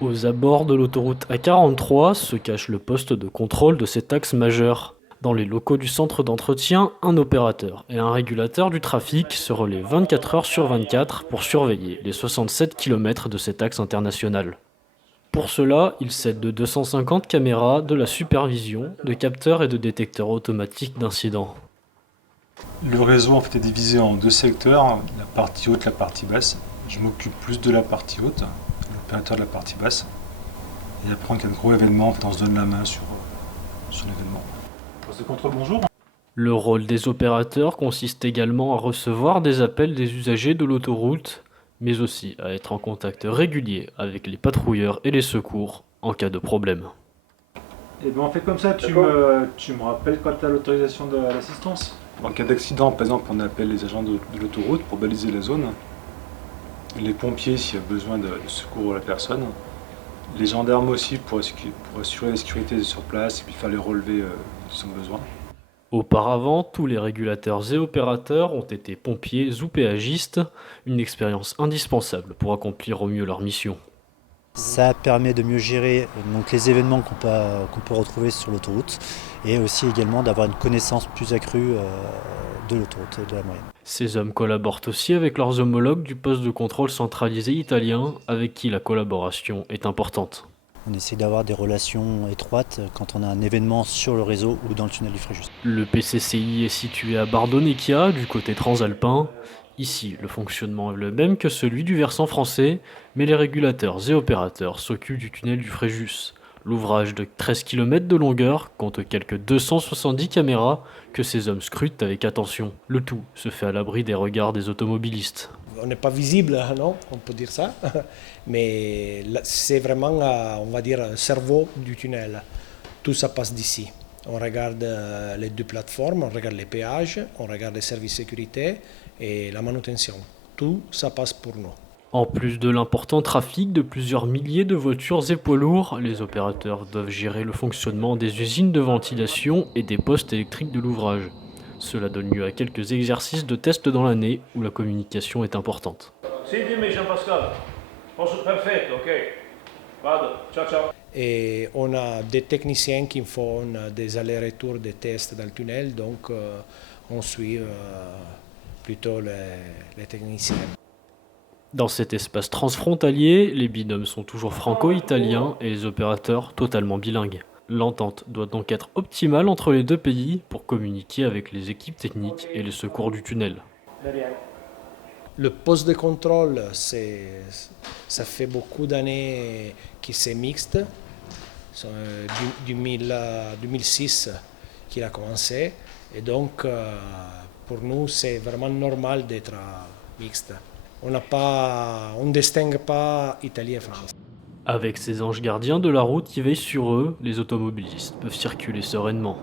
Aux abords de l'autoroute A43 se cache le poste de contrôle de cet axe majeur. Dans les locaux du centre d'entretien, un opérateur et un régulateur du trafic se relaient 24 heures sur 24 pour surveiller les 67 km de cet axe international. Pour cela, il s'aide de 250 caméras, de la supervision, de capteurs et de détecteurs automatiques d'incidents. Le réseau en fait est divisé en deux secteurs, la partie haute, la partie basse. Je m'occupe plus de la partie haute, l'opérateur de la partie basse. Et après, en cas de gros événement, en fait, on se donne la main sur l'événement. Poste de contrôle, bonjour. Le rôle des opérateurs consiste également à recevoir des appels des usagers de l'autoroute, mais aussi à être en contact régulier avec les patrouilleurs et les secours en cas de problème. Et bien on fait comme ça, tu me rappelles quand tu as l'autorisation de l'assistance. En cas d'accident, par exemple, on appelle les agents de l'autoroute pour baliser la zone. Les pompiers s'il y a besoin de secours à la personne. Les gendarmes aussi pour assurer la sécurité sur place et puis faire les relevés s'ils ont besoin. Auparavant, tous les régulateurs et opérateurs ont été pompiers ou péagistes, une expérience indispensable pour accomplir au mieux leur mission. Ça permet de mieux gérer donc, les événements qu'on peut retrouver sur l'autoroute et aussi également d'avoir une connaissance plus accrue de l'autoroute et de la moyenne. Ces hommes collaborent aussi avec leurs homologues du poste de contrôle centralisé italien, avec qui la collaboration est importante. On essaie d'avoir des relations étroites quand on a un événement sur le réseau ou dans le tunnel du Fréjus. Le PCCI est situé à Bardonecchia, du côté transalpin. Ici, le fonctionnement est le même que celui du versant français, mais les régulateurs et opérateurs s'occupent du tunnel du Fréjus. L'ouvrage de 13 km de longueur compte quelques 270 caméras que ces hommes scrutent avec attention. Le tout se fait à l'abri des regards des automobilistes. On n'est pas visible, non, on peut dire ça, mais c'est vraiment, on va dire, un cerveau du tunnel. Tout ça passe d'ici. On regarde les deux plateformes, on regarde les péages, on regarde les services sécurité et la manutention. Tout ça passe pour nous. En plus de l'important trafic de plusieurs milliers de voitures et poids lourds, les opérateurs doivent gérer le fonctionnement des usines de ventilation et des postes électriques de l'ouvrage. Cela donne lieu à quelques exercices de test dans l'année où la communication est importante. Sì, dimmi Jean-Pascal. Perfetto, ok. Vado, ciao ciao. Et on a des techniciens qui font des allers-retours des tests dans le tunnel, donc on suit plutôt les techniciens. Dans cet espace transfrontalier, les binômes sont toujours franco-italiens et les opérateurs totalement bilingues. L'entente doit donc être optimale entre les deux pays pour communiquer avec les équipes techniques et les secours du tunnel. Le poste de contrôle, ça fait beaucoup d'années que c'est mixte. C'est 2006 qu'il a commencé. Et donc, pour nous, c'est vraiment normal d'être mixte. On ne distingue pas Italie et France. Avec ces anges gardiens de la route qui veillent sur eux, les automobilistes peuvent circuler sereinement.